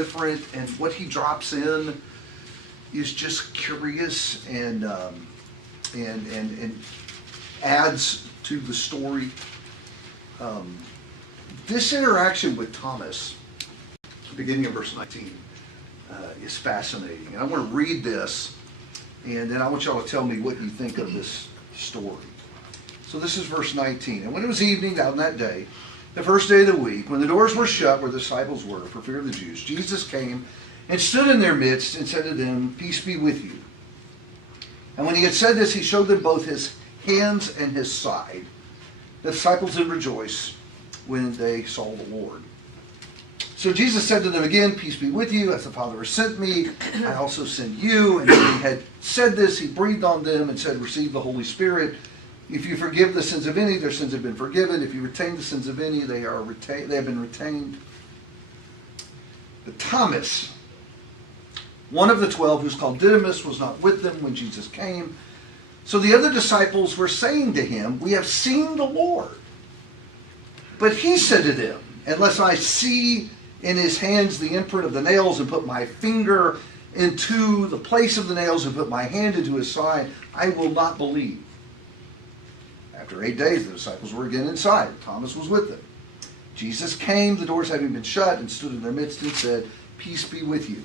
different, and what he drops in is just curious and adds to the story. This interaction with Thomas, beginning in verse 19, is fascinating. And I want to read this, and then I want y'all to tell me what you think of this story. So this is verse 19. And when it was evening on that day, the first day of the week, when the doors were shut where the disciples were for fear of the Jews, Jesus came and stood in their midst and said to them, "Peace be with you." And when he had said this, he showed them both his hands and his side. The disciples did rejoice when they saw the Lord. So Jesus said to them again, "Peace be with you. As the Father has sent me, I also send you." And when he had said this, he breathed on them and said, "Receive the Holy Spirit. If you forgive the sins of any, their sins have been forgiven. If you retain the sins of any, they have been retained." But Thomas, one of the 12, who's called Didymus, was not with them when Jesus came. So the other disciples were saying to him, "We have seen the Lord." But he said to them, "Unless I see in his hands the imprint of the nails, and put my finger into the place of the nails, and put my hand into his side, I will not believe." After 8 days, the disciples were again inside. Thomas was with them. Jesus came, the doors having been shut, and stood in their midst and said, "Peace be with you."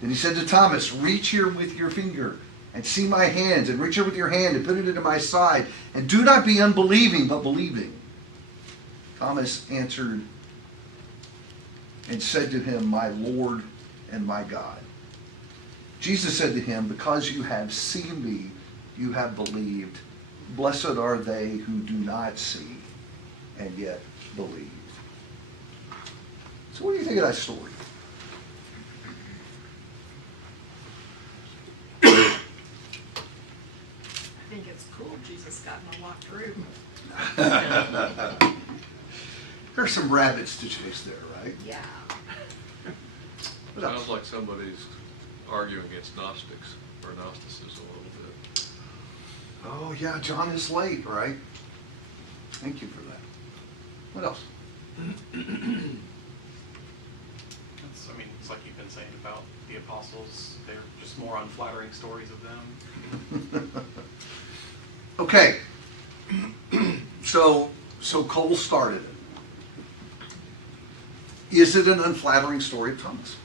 Then he said to Thomas, "Reach here with your finger, and see my hands, and reach here with your hand, and put it into my side, and do not be unbelieving, but believing." Thomas answered and said to him, "My Lord and my God." Jesus said to him, "Because you have seen me, you have believed. Blessed are they who do not see and yet believe." So what do you think of that story? I think it's cool Jesus got in a locked room. There's some rabbits to chase there, right? Yeah. Sounds like somebody's arguing against Gnostics, or Gnosticism a little bit. Oh yeah, John is late, right? Thank you for that. What else? It's like you've been saying about the apostles. They're just more unflattering stories of them. Okay. So Cole started it. Is it an unflattering story of Thomas?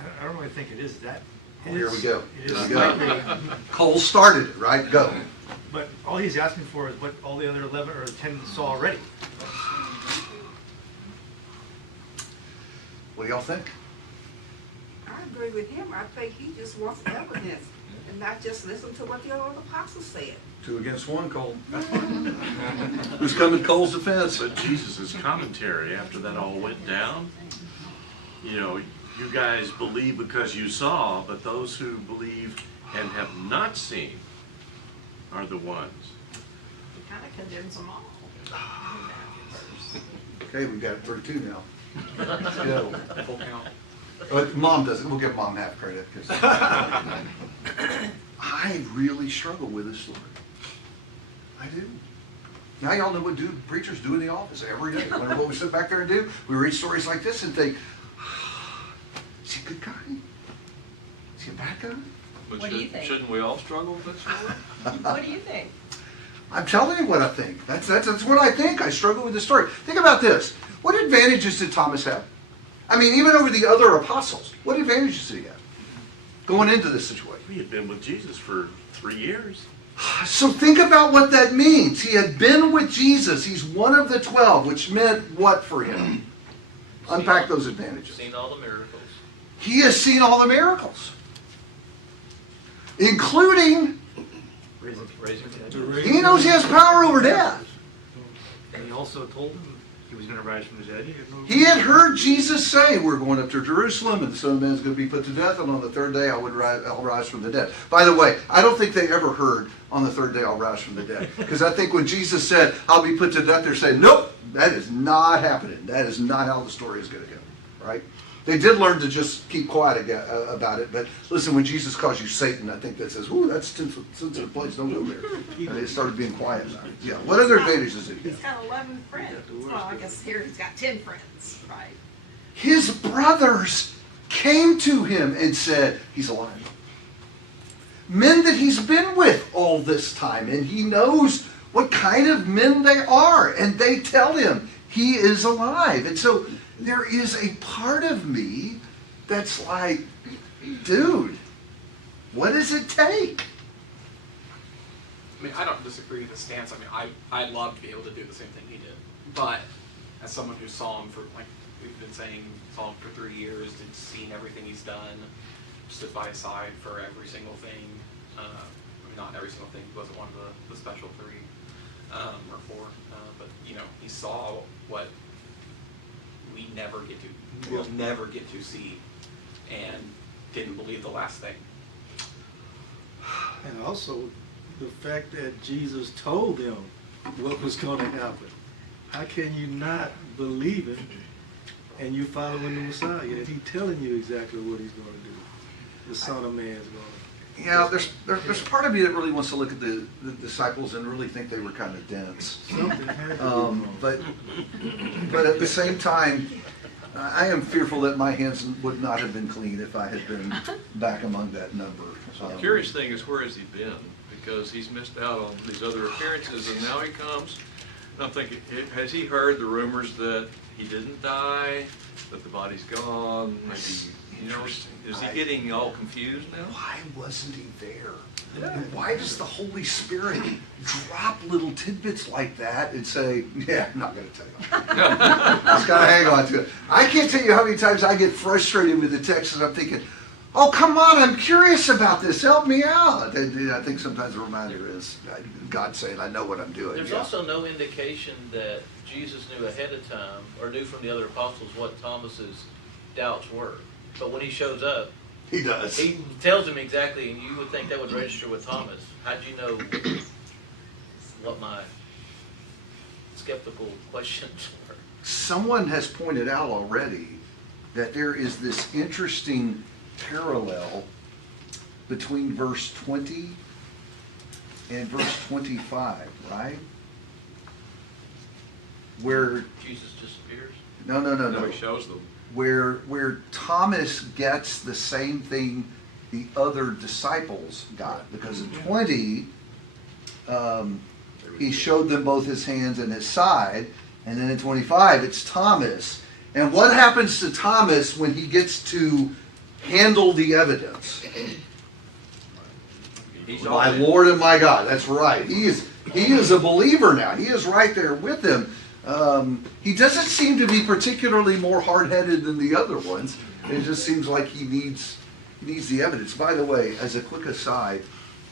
I don't really think it is that. Oh, here we go. It is Here we go. slightly, Cole started it, right? Go. but all he's asking for is what all the other 11 or 10 saw already. What do y'all think? I agree with him. I think he just wants evidence and not just listen to what the other apostles said. 2 against 1, Cole. Who's coming to Cole's defense? But Jesus' commentary after that all went down, you guys believe because you saw, but those who believe and have not seen are the ones. He kind of condemns them all. Okay, we've got 32 now. Let's go. Full count. But Mom doesn't. We'll give Mom half credit. Cause I really struggle with this story. I do. Now y'all know what preachers do in the office every day. Whenever what we sit back there and do, we read stories like this and think, is he a good guy? Is he a bad guy? But What do you think? shouldn't we all struggle with this story? What do you think? I'm telling you what I think. That's what I think. I struggle with this story. Think about this. What advantages did Thomas have? I mean, even over the other apostles, what advantages did he have going into this situation? He had been with Jesus for 3 years. So think about what that means. He had been with Jesus. He's one of the 12, which meant what for him? Unpack those advantages. Seen all the miracles. He has seen all the miracles, including Raising Raising dead. he knows he has power over death. And he also told him he was going to rise from the dead. He had heard Jesus say, "We're going up to Jerusalem, and the Son of Man is going to be put to death, and on the 3rd day I'll rise from the dead." By the way, I don't think they ever heard, "On the 3rd day I'll rise from the dead," because I think when Jesus said, "I'll be put to death," they're saying, "Nope, that is not happening. That is not how the story is going to go." Right? They did learn to just keep quiet about it, but listen, when Jesus calls you Satan, I think that says, "Ooh, that's a sensitive place. Don't go there." And they started being quiet about it. Yeah. What other advantages did he He's have? got 11 friends. Well, I guess here he's got 10 friends, right? his brothers came to him and said, he's alive. Men that he's been with all this time, and he knows what kind of men they are, and they tell him he is alive. And so there is a part of me that's like, dude, what does it take? I mean, I don't disagree with his stance. I mean, I'd love to be able to do the same thing he did. But as someone who saw him for, like we've been saying, saw him for 3 years, and seen everything he's done, stood by his side for every single thing. I mean, not every single thing. He wasn't one of the special 3 or 4. But, you know, he saw what we never get to, we'll never get to see, and didn't believe the last thing. And also, the fact that Jesus told them what was going to happen. How can you not believe it and you following the Messiah? And he's telling you exactly what he's going to do. The Son of Man is going to. Yeah, there's part of me that really wants to look at the disciples and really think they were kind of dense. Something had to be wrong. But at the same time, I am fearful that my hands would not have been clean if I had been back among that number. So the curious thing is, where has he been? Because he's missed out on these other appearances, and now he comes. And I'm thinking, has he heard the rumors that he didn't die, that the body's gone? Maybe, you know, is he getting all confused now? Why wasn't he there? And why does the Holy Spirit drop little tidbits like that and say, yeah, I'm not going to tell you. Just got to hang on to it. I can't tell you how many times I get frustrated with the text and I'm thinking, oh, come on, I'm curious about this. Help me out. And I think sometimes the reminder is God saying, I know what I'm doing. There's also no indication that Jesus knew ahead of time or knew from the other apostles what Thomas's doubts were. But when he shows up, He does. he tells him exactly, and you would think that would register with Thomas. How'd you know what my skeptical questions were? Someone has pointed out already that there is this interesting parallel between verse 20 and verse 25, right? Where, Jesus disappears. no. No, he shows them. Where Thomas gets the same thing the other disciples got. Because in 20, he showed them both his hands and his side. And then in 25, it's Thomas. And what happens to Thomas when he gets to handle the evidence? He's My all in. Lord and my God. That's right. He is a believer now. He is right there with him. He doesn't seem to be particularly more hard-headed than the other ones. It just seems like he needs the evidence. By the way, as a quick aside,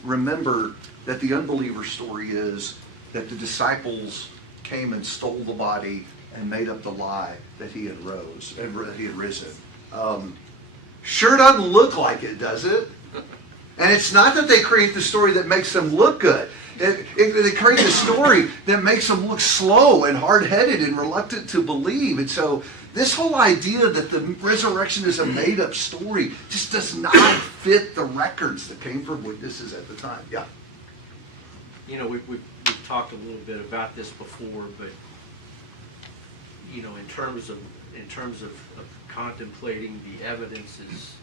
remember that the unbeliever story is that the disciples came and stole the body and made up the lie that he had risen. Sure doesn't look like it, does it? And it's not that they create the story that makes them look good. They create a story that makes them look slow and hard-headed and reluctant to believe. And so this whole idea that the resurrection is a made-up story just does not fit the records that came from witnesses at the time. Yeah. You know, we've talked a little bit about this before, but you know, in terms of contemplating the evidences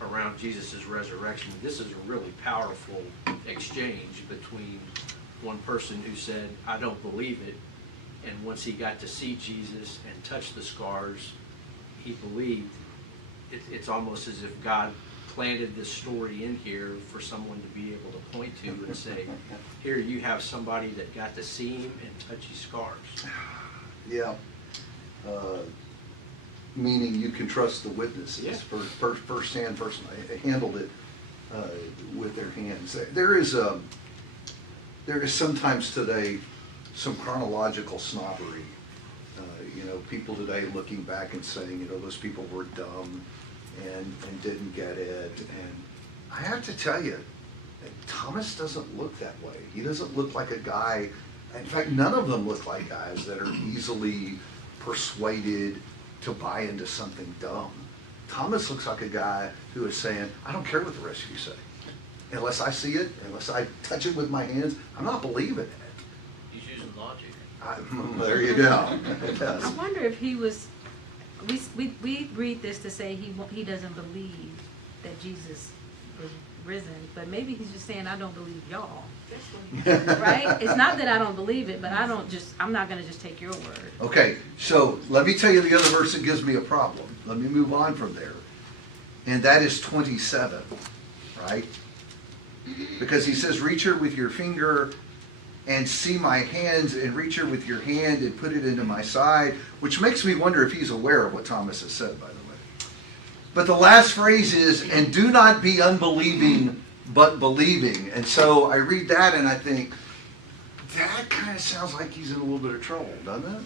around Jesus' resurrection, this is a really powerful exchange between one person who said, I don't believe it, and once he got to see Jesus and touch the scars, he believed. It's almost as if God planted this story in here for someone to be able to point to and say, here you have somebody that got to see him and touch his scars. Yeah. Meaning you can trust the witnesses. Yeah. First-hand person handled it with their hands. There is sometimes today some chronological snobbery. People today looking back and saying, those people were dumb and didn't get it. And I have to tell you, Thomas doesn't look that way. He doesn't look like a guy. In fact, none of them look like guys that are easily persuaded to buy into something dumb. Thomas looks like a guy who is saying, I don't care what the rest of you say. Unless I see it, unless I touch it with my hands, I'm not believing in it. He's using logic. There you go. Yes. I wonder if he was we read this to say he doesn't believe that Jesus was risen, but maybe he's just saying, I don't believe y'all. Right? It's not that I don't believe it, but I'm not gonna just take your word. Okay, so let me tell you the other verse that gives me a problem. Let me move on from there. And that is 27, right? Because he says, reach here with your finger and see my hands, and reach here with your hand and put it into my side, which makes me wonder if he's aware of what Thomas has said, by the way. But the last phrase is, and do not be unbelieving, but believing. And so I read that and I think, that kind of sounds like he's in a little bit of trouble, doesn't it?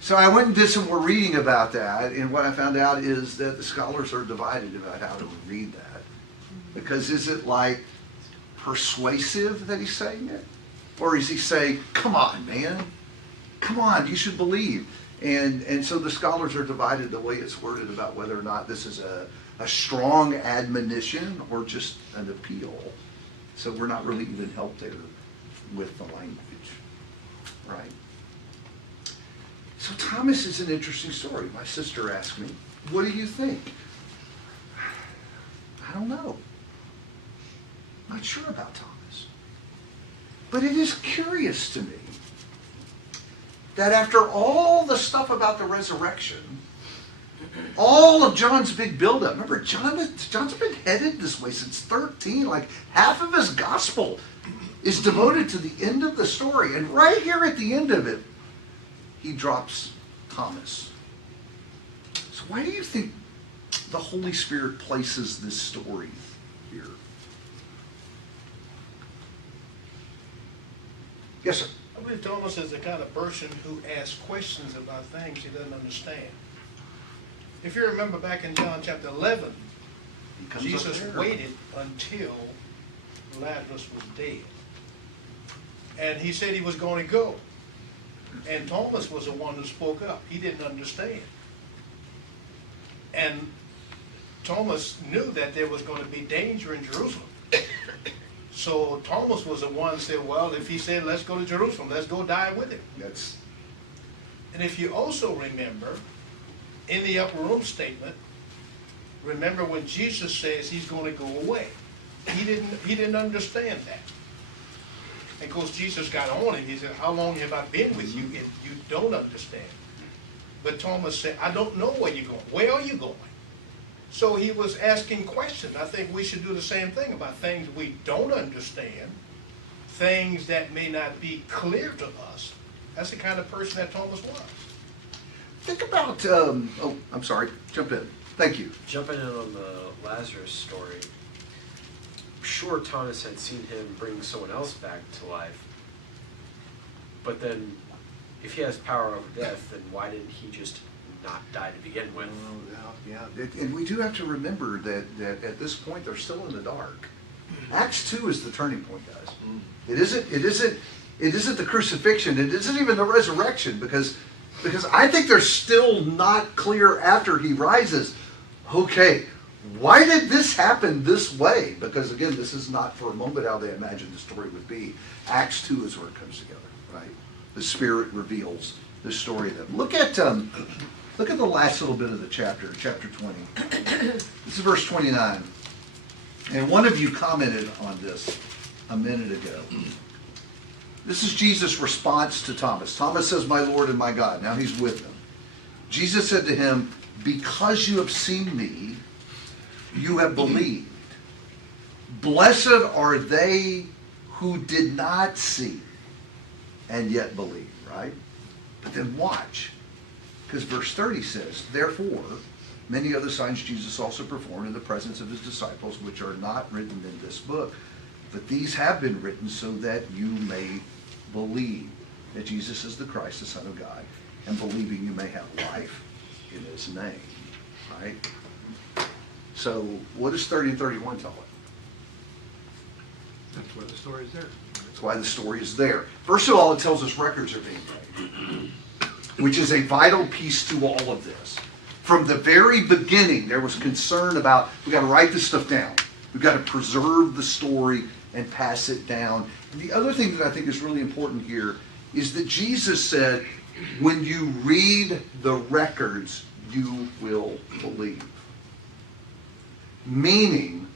So I went and did some more reading about that, and what I found out is that the scholars are divided about how to read that. Because is it like persuasive that he's saying it? Or is he saying, come on, man, come on, you should believe? And so the scholars are divided the way it's worded about whether or not this is a strong admonition or just an appeal. So we're not really even helped there with the language, right? So Thomas is an interesting story. My sister asked me, what do you think? I don't know. Not sure about Thomas. But it is curious to me that after all the stuff about the resurrection, all of John's big buildup, remember, John's been headed this way since 13, like half of his gospel is devoted to the end of the story. And right here at the end of it, he drops Thomas. So why do you think the Holy Spirit places this story here? Yes, sir. I believe Thomas is the kind of person who asks questions about things he doesn't understand. If you remember back in John chapter 11, Jesus waited until Lazarus was dead. And he said he was going to go. And Thomas was the one who spoke up. He didn't understand. And Thomas knew that there was going to be danger in Jerusalem. So Thomas was the one who said, well, if he said, let's go to Jerusalem, let's go die with him. And if you also remember, in the upper room statement, remember when Jesus says he's going to go away. He didn't understand that. And of course, Jesus got on him. He said, how long have I been with you if you don't understand? But Thomas said, I don't know where you're going. Where are you going? So he was asking questions. I think we should do the same thing about things we don't understand, things that may not be clear to us. That's the kind of person that Thomas was. Think about, I'm sorry, jump in. Thank you. Jumping in on the Lazarus story, sure, Thomas had seen him bring someone else back to life, but then if he has power over death, then why didn't he just not die to begin with? Yeah. And we do have to remember that at this point they're still in the dark. Acts 2 is the turning point, guys. It isn't the crucifixion. It isn't even the resurrection, because I think they're still not clear after he rises. Okay, why did this happen this way? Because again, this is not for a moment how they imagined the story would be. Acts 2 is where it comes together, right? The Spirit reveals the story of them. Look at the last little bit of the chapter 20. This is verse 29. And one of you commented on this a minute ago. This is Jesus' response to Thomas. Thomas says, my Lord and my God. Now he's with them. Jesus said to him, because you have seen me, you have believed. Blessed are they who did not see and yet believe, right? But then watch. Because verse 30 says, therefore, many other signs Jesus also performed in the presence of his disciples, which are not written in this book. But these have been written so that you may believe that Jesus is the Christ, the Son of God, and believing you may have life in his name. Right? So what does 30 and 31 tell us? That's why the story is there. That's why the story is there. First of all, it tells us records are being made, which is a vital piece to all of this. From the very beginning, there was concern about, we've got to write this stuff down. We've got to preserve the story and pass it down. And the other thing that I think is really important here is that Jesus said, when you read the records, you will believe. Meaning,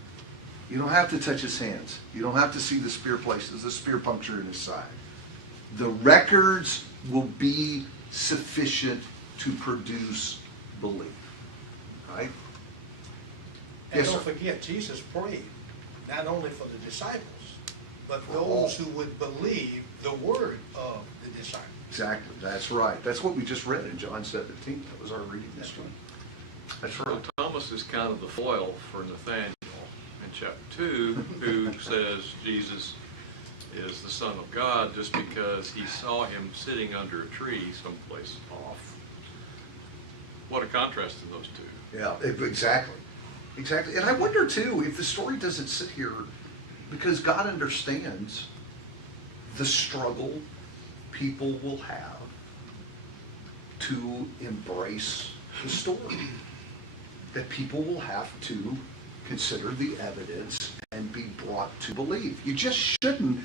you don't have to touch his hands. You don't have to see the spear places, the spear puncture in his side. The records will be sufficient to produce belief. Right? And Yes, don't sir. forget, Jesus prayed, not only for the disciples, but those who would believe the word of the disciples. Exactly. That's right. That's what we just read in John 17. That was our reading this week. That's right. Thomas is kind of the foil for Nathaniel in chapter 2, who says Jesus is the Son of God just because he saw him sitting under a tree someplace off. What a contrast in those two. Yeah, exactly. Exactly. And I wonder, too, if the story doesn't sit here because God understands the struggle people will have to embrace the story. That people will have to consider the evidence and be brought to believe. You just shouldn't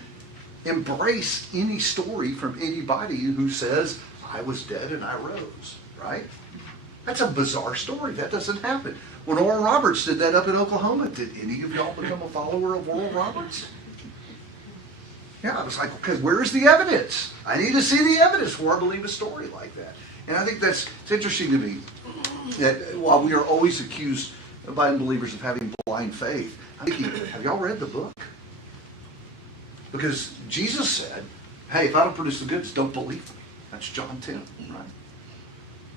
embrace any story from anybody who says, I was dead and I rose, right? That's a bizarre story. That doesn't happen. When Oral Roberts did that up in Oklahoma, did any of y'all become a follower of Oral Roberts? Yeah, I was like, okay, where's the evidence? I need to see the evidence before I believe a story like that. And I think it's interesting to me that while we are always accused by unbelievers of having blind faith, I'm thinking, have y'all read the book? Because Jesus said, hey, if I don't produce the goods, don't believe me. That's John 10, right?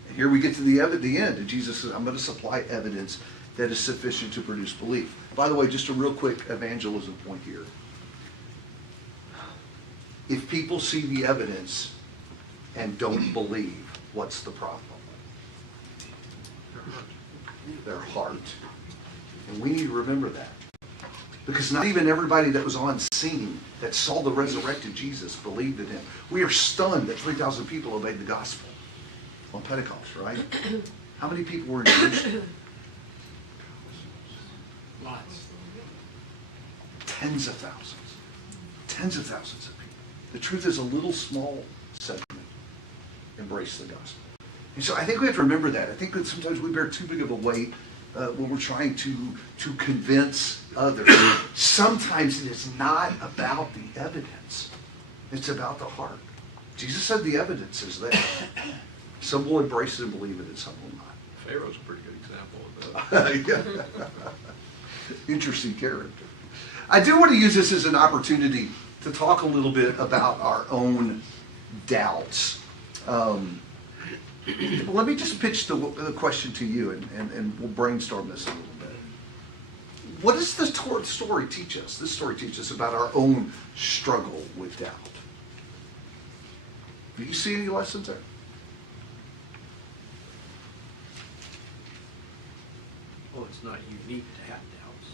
And here we get to the end, and Jesus says, I'm going to supply evidence that is sufficient to produce belief. By the way, just a real quick evangelism point here. If people see the evidence and don't believe, what's the problem? Their heart. And we need to remember that. Because not even everybody that was on scene that saw the resurrected Jesus believed in him. We are stunned that 3,000 people obeyed the gospel on Pentecost, right? How many people were in Jerusalem? Lots. Tens of thousands. Tens of thousands of people. The truth is a little small segment embrace the gospel. And so I think we have to remember that. I think that sometimes we bear too big of a weight when we're trying to convince others. Sometimes it is not about the evidence. It's about the heart. Jesus said the evidence is there. Some will embrace it and believe it and some will not. Pharaoh's a pretty good example of that. Interesting character. I do want to use this as an opportunity to talk a little bit about our own doubts. Let me just pitch the question to you, and we'll brainstorm this a little bit. What does this story teach us? This story teaches us about our own struggle with doubt. Do you see any lessons there? Well, it's not unique to have doubts.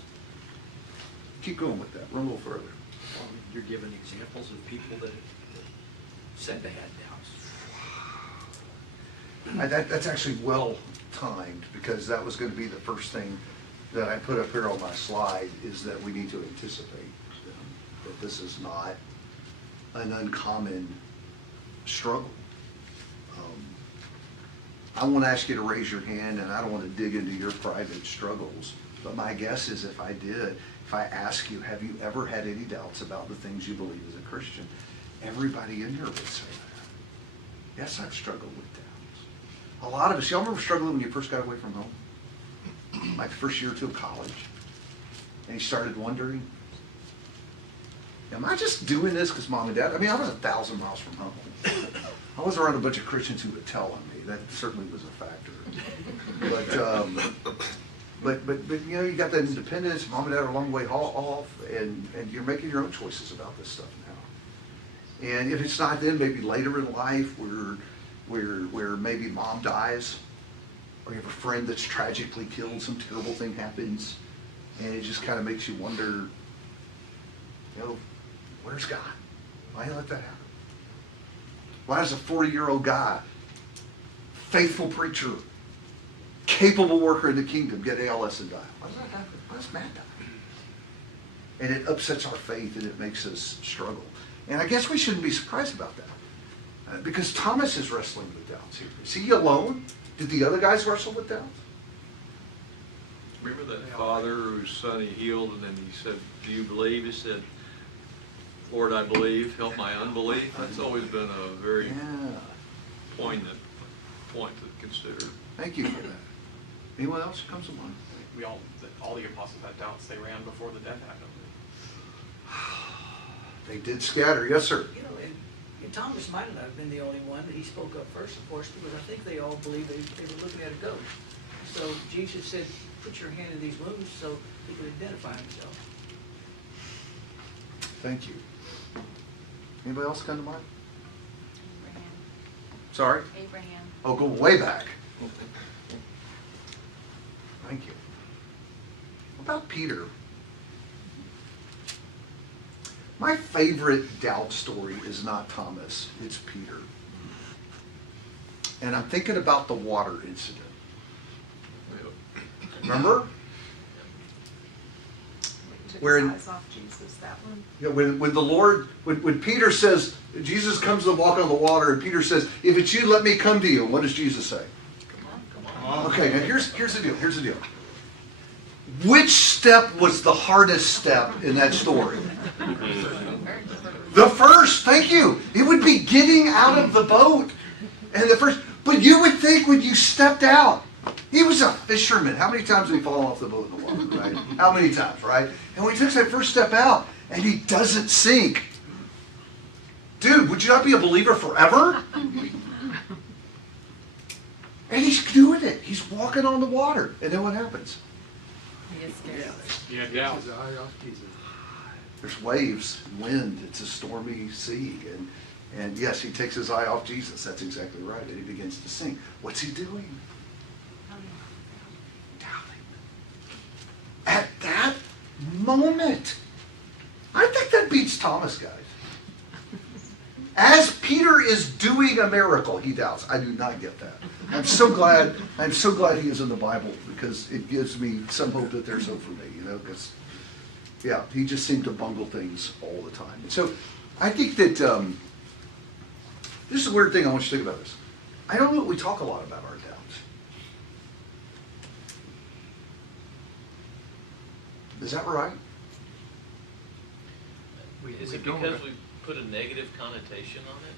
Keep going with that. Run a little further. Well, you're giving examples of people that said they had doubts. That's actually well timed, because that was going to be the first thing that I put up here on my slide, is that we need to anticipate that this is not an uncommon struggle. I won't ask you to raise your hand, and I don't want to dig into your private struggles, but my guess is if I ask you, have you ever had any doubts about the things you believe as a Christian, everybody in here would say that. Yes, I've struggled with doubts. A lot of us, y'all remember struggling when you first got away from home? Like the first year or two of college? And you started wondering, am I just doing this because mom and dad? I mean, I was 1,000 miles from home. I was around a bunch of Christians who would tell on me. That certainly was a factor. But you know, you got that independence. Mom and dad are a long way off, and you're making your own choices about this stuff now. And if it's not then, maybe later in life, where maybe mom dies, or you have a friend that's tragically killed, some terrible thing happens, and it just kind of makes you wonder, you know, where's God? Why did he let that happen? Why does a 40-year-old guy, faithful preacher, capable worker in the kingdom, get ALS and die? Why does that happen? Why does Matt die? And it upsets our faith, and it makes us struggle. And I guess we shouldn't be surprised about that. Because Thomas is wrestling with doubts here. Is he alone? Did the other guys wrestle with doubts? Remember that father whose son he healed, and then he said, "Do you believe?" He said, "Lord, I believe. Help my unbelief." That's always been a very poignant point to consider. Thank you for that. Anyone else comes to mind? We all the apostles had doubts. They ran before the death happened. They did scatter. Yes, sir. You know, and Thomas might not have been the only one, but he spoke up first, of course, because I think they all believed they were looking at a ghost. So Jesus said, put your hand in these wounds so he could identify himself. Thank you. Anybody else come to mind? Abraham. Sorry? Abraham. Oh, go way back. Thank you. What about Peter? My favorite doubt story is not Thomas, it's Peter. And I'm thinking about the water incident. Remember? Took Where his in- eyes off Jesus, that one. Yeah, when the Lord, when Peter says, Jesus comes to walk on the water, and Peter says, if it's you, let me come to you. What does Jesus say? Come on. Okay, now here's the deal. Which step was the hardest step in that story? The first, thank you. It would be getting out of the boat. And the first, but you would think when you stepped out, he was a fisherman. How many times did he fall off the boat in the water, right? How many times, right? And when he takes that first step out and he doesn't sink, dude, would you not be a believer forever? And he's doing it. He's walking on the water. And then what happens? He gets scared. Yeah, doubts. There's waves, wind, it's a stormy sea. And yes, he takes his eye off Jesus. That's exactly right. And he begins to sink. What's he doing? Doubting. At that moment. I think that beats Thomas, guys. As Peter is doing a miracle, he doubts. I do not get that. I'm so glad he is in the Bible, because it gives me some hope that there's hope for me, because yeah, he just seemed to bungle things all the time. And so I think that this is a weird thing I want you to think about this. I don't know that we talk a lot about our doubts. Is that right? Is it because we put a negative connotation on it?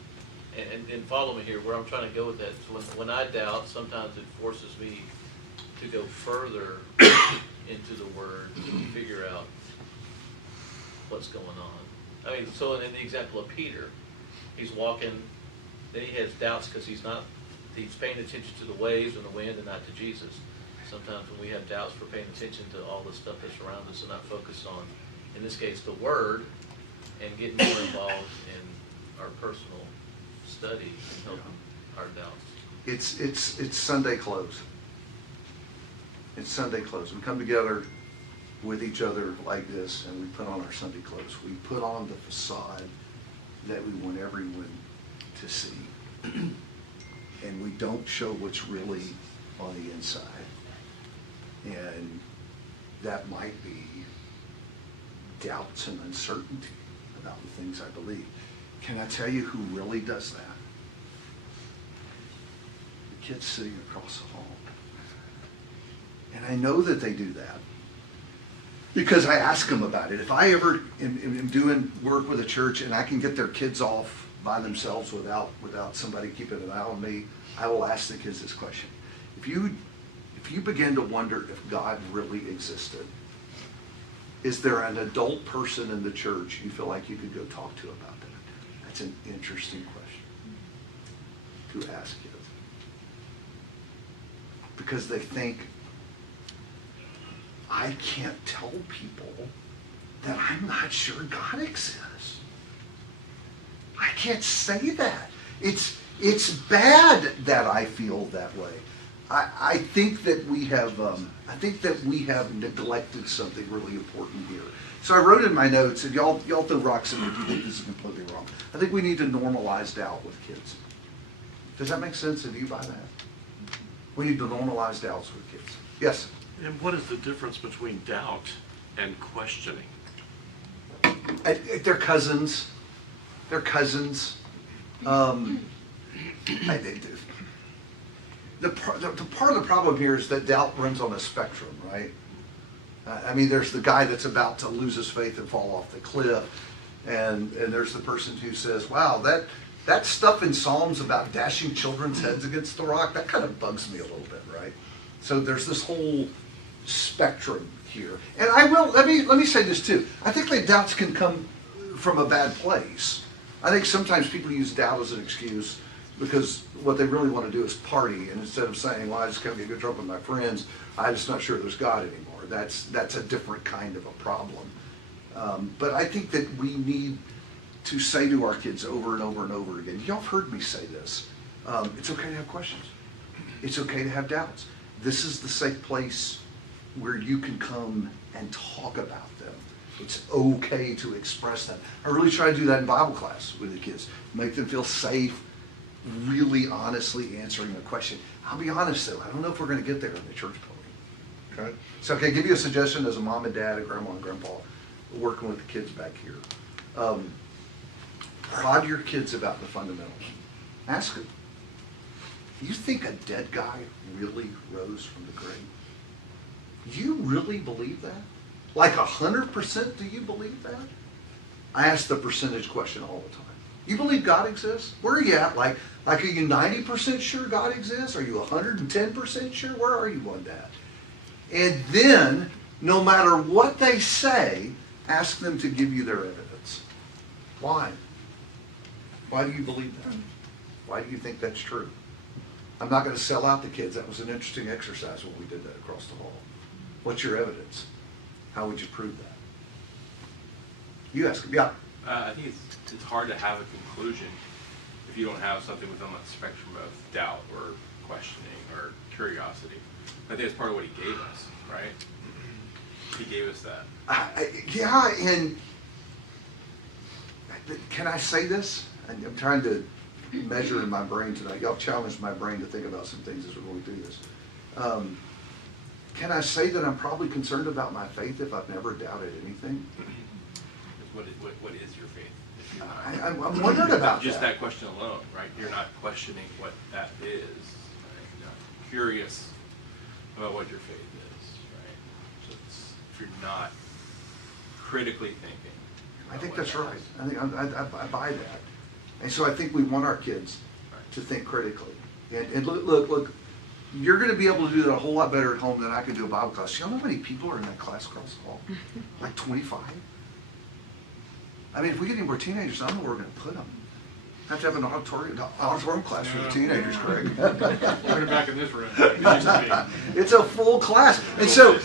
And follow me here, where I'm trying to go with that. So when I doubt, sometimes it forces me to go further into the Word to figure out what's going on. I mean, so in the example of Peter, he's walking, then he has doubts because he's paying attention to the waves and the wind and not to Jesus. Sometimes when we have doubts, we're paying attention to all the stuff that's around us and not focused on, in this case, the Word, and getting more involved in our personal study and helping our doubts. It's Sunday close. It's Sunday close. We come together with each other like this, and we put on our Sunday clothes. We put on the facade that we want everyone to see. And we don't show what's really on the inside. And that might be doubts and uncertainty about the things I believe. Can I tell you who really does that? The kids sitting across the hall. And I know that they do that because I ask them about it. If I ever am doing work with a church and I can get their kids off by themselves without somebody keeping an eye on me, I will ask the kids this question. If you begin to wonder if God really existed, is there an adult person in the church you feel like you could go talk to about that? That's an interesting question to ask kids. Because they think, I can't tell people that I'm not sure God exists. I can't say that. It's bad that I feel that way. I think that we have neglected something really important here. So I wrote in my notes, and y'all throw rocks at me if you think this is completely wrong. I think we need to normalize doubt with kids. Does that make sense? Do you buy that? We need to normalize doubts with kids. Yes? And what is the difference between doubt and questioning? They're cousins. They're cousins. The part of the problem here is that doubt runs on a spectrum, right? I mean, there's the guy that's about to lose his faith and fall off the cliff, and there's the person who says, wow, that stuff in Psalms about dashing children's heads against the rock, that kind of bugs me a little bit, right? So there's this whole spectrum here. And let me say this too. I think that doubts can come from a bad place. I think sometimes people use doubt as an excuse because what they really want to do is party, and instead of saying, well, I just can't get good drunk with my friends, I'm just not sure there's God anymore. That's a different kind of a problem. But I think that we need to say to our kids over and over and over again, y'all have heard me say this, it's okay to have questions. It's okay to have doubts. This is the safe place where you can come and talk about them. It's okay to express them. I really try to do that in Bible class with the kids. Make them feel safe, really honestly answering a question. I'll be honest though, I don't know if we're going to get there in the church pony. Okay? So can I give you a suggestion as a mom and dad, a grandma and grandpa, working with the kids back here? Prod your kids about the fundamentals. Ask them, you think a dead guy really rose from the grave? You really believe that? Like 100% do you believe that? I ask the percentage question all the time. You believe God exists? Where are you at? Like are you 90% sure God exists? Are you 110% sure? Where are you on that? And then, no matter what they say, ask them to give you their evidence. Why? Why do you believe that? Why do you think that's true? I'm not going to sell out the kids. That was an interesting exercise when we did that across the hall. What's your evidence? How would you prove that? You ask them. Yeah. I think it's hard to have a conclusion if you don't have something within that spectrum of doubt or questioning or curiosity. I think it's part of what he gave us, right? He gave us that. Yeah, and can I say this? I'm trying to measure in my brain tonight. Y'all challenged my brain to think about some things as we go through this. Can I say that I'm probably concerned about my faith if I've never doubted anything? What is your faith? I'm wondering about just that question alone, right? You're not questioning what that is. Right? You're not curious about what your faith is, right? So if you're not critically thinking. I think that's right. I think I buy that. And so I think we want our kids to think critically. And look, you're going to be able to do that a whole lot better at home than I can do a Bible class. You know how many people are in that class across the hall? Like 25? I mean, if we get any more teenagers, I don't know where we're going to put them. Have to have an auditorium class for the teenagers, Craig. Put them back in this room. It's a full class. And so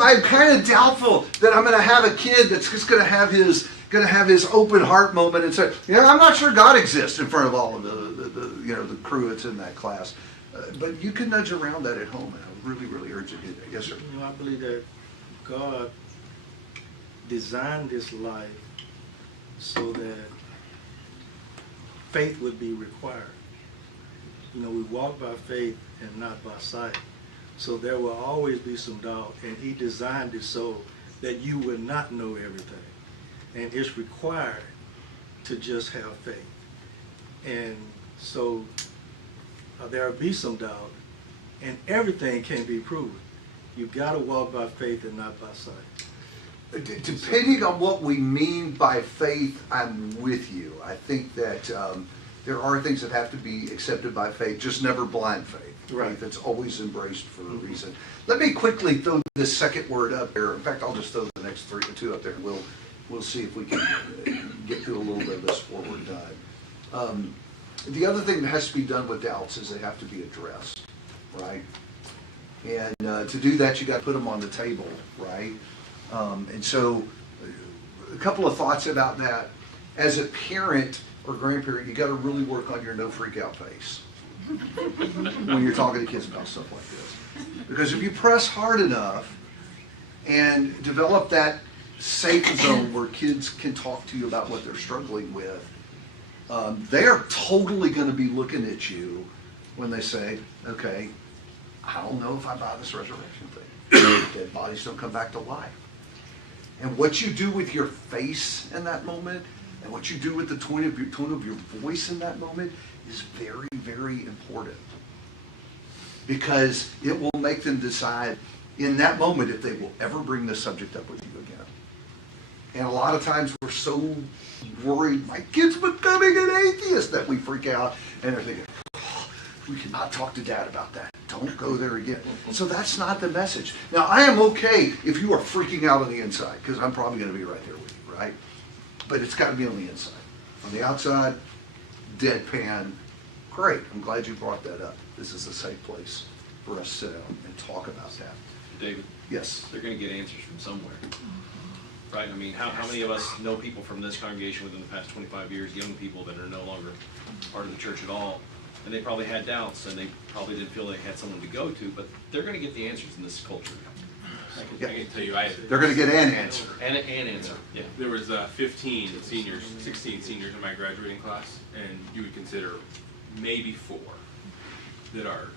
I'm kind of doubtful that I'm going to have a kid that's just going to have his open heart moment and say, I'm not sure God exists in front of all of the crew that's in that class. But you can nudge around that at home, and I really, really urge you to do that. Yes, sir. I believe that God designed this life so that faith would be required. We walk by faith and not by sight. So there will always be some doubt, and he designed it so that you will not know everything. And it's required to just have faith. And so there will be some doubt, and everything can be proven. You've got to walk by faith and not by sight. Depending on what we mean by faith, I'm with you. I think that there are things that have to be accepted by faith, just never blind faith. Right. Faith that's always embraced for a reason. Let me quickly throw this second word up there. In fact, I'll just throw the next two up there, and we'll see if we can get through a little bit of this before we're done. The other thing that has to be done with doubts is they have to be addressed, right? And to do that, you got to put them on the table, right? And so a couple of thoughts about that. As a parent or grandparent, you got to really work on your no freak out face when you're talking to kids about stuff like this. Because if you press hard enough and develop that safe zone where kids can talk to you about what they're struggling with, they're totally going to be looking at you when they say, okay, I don't know if I buy this resurrection thing. Dead bodies don't come back to life. And what you do with your face in that moment, and what you do with the tone of your voice in that moment, is very, very important. Because it will make them decide in that moment if they will ever bring this subject up with you again. And a lot of times we're so worried, my kid's becoming an atheist, that we freak out and they're thinking, oh, we cannot talk to Dad about that. Don't go there again. So that's not the message. Now, I am okay if you are freaking out on the inside, because I'm probably going to be right there with you, right? But it's got to be on the inside. On the outside, deadpan. Great. I'm glad you brought that up. This is a safe place for us to sit down and talk about that. David? Yes? They're going to get answers from somewhere. Right? I mean, how many of us know people from this congregation within the past 25 years, young people that are no longer part of the church at all, and they probably had doubts, and they probably didn't feel they had someone to go to, but they're going to get the answers in this culture. I can tell you, They're going to get an answer. And answer, yeah. There was 15 seniors, 16 seniors in my graduating class, and you would consider maybe 4 that are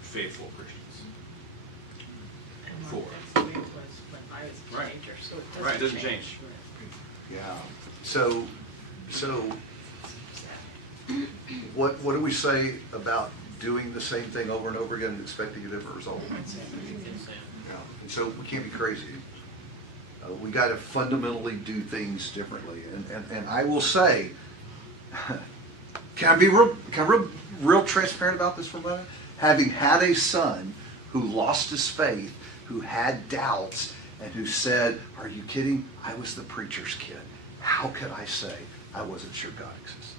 faithful Christians. 4. Right. Right, it doesn't change. Yeah. So what do we say about doing the same thing over and over again and expecting a different result? Yeah. And so we can't be crazy. We got to fundamentally do things differently. And I will say, can I be real transparent about this for a minute? Having had a son who lost his faith, who had doubts, and who said, are you kidding? I was the preacher's kid. How could I say I wasn't sure God exists?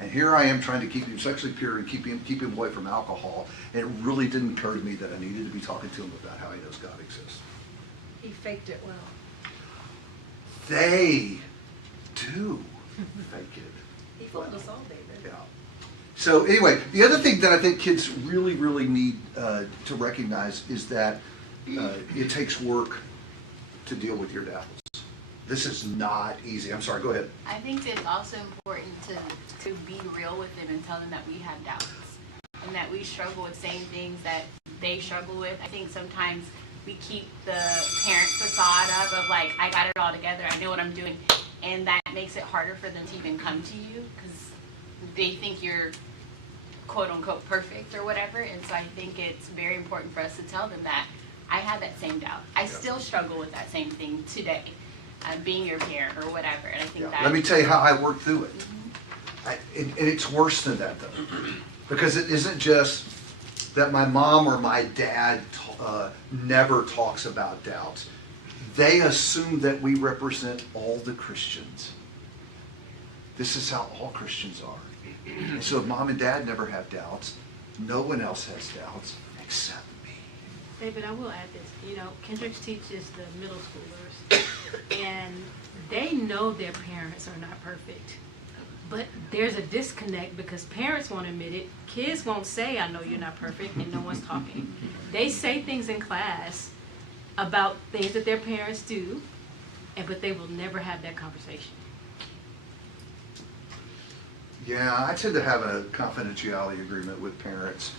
And here I am trying to keep him sexually pure and keep him away from alcohol. And it really didn't occur to me that I needed to be talking to him about how he knows God exists. He faked it well. They do fake it. He fooled us all, David. Yeah. So anyway, the other thing that I think kids really, really need to recognize is that it takes work to deal with your doubts. This is not easy. I'm sorry, go ahead. I think it's also important to be real with them and tell them that we have doubts and that we struggle with same things that they struggle with. I think sometimes we keep the parent facade up of like, I got it all together, I know what I'm doing, and that makes it harder for them to even come to you because they think you're quote unquote perfect or whatever. And so I think it's very important for us to tell them that I have that same doubt. I still struggle with that same thing today, being your parent or whatever. And I think that. Let me tell you how I work through it. And it's worse than that though, because it isn't just that my mom or my dad never talks about doubts. They assume that we represent all the Christians. This is how all Christians are. And so if mom and dad never have doubts, no one else has doubts except me. David, I will add this. You know, Kendricks teaches the middle schoolers, and they know their parents are not perfect. But there's a disconnect because parents won't admit it. Kids won't say, I know you're not perfect, and no one's talking. They say things in class about things that their parents do, but they will never have that conversation. Yeah, I tend to have a confidentiality agreement with parents.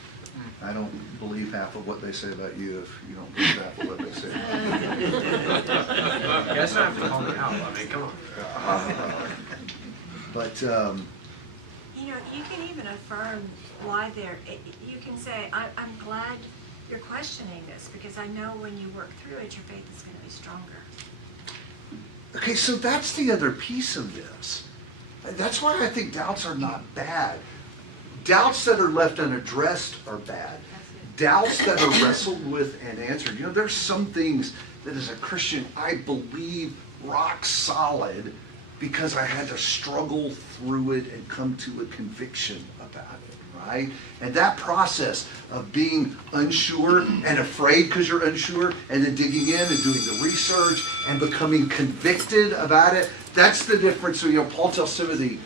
I don't believe half of what they say about you if you don't believe half of what they say about you. You guys don't have to call me out. I mean, come on. But, you know, you can even affirm why they're, you can say, I'm glad you're questioning this because I know when you work through it, your faith is going to be stronger. okay, so that's the other piece of this. That's why I think doubts are not bad. Doubts that are left unaddressed are bad. Doubts that are wrestled with and answered. You know, there's some things that as a Christian I believe rock solid because I had to struggle through it and come to a conviction about it, right? And that process of being unsure and afraid because you're unsure and then digging in and doing the research and becoming convicted about it, that's the difference. So, you know, Paul tells Timothy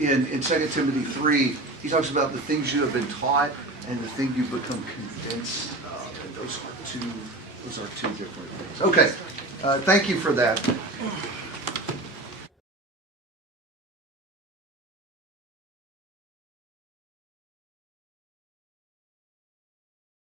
in 2 Timothy 3, he talks about the things you have been taught and the thing you've become convinced of. And those are two different things. Okay, thank you for that.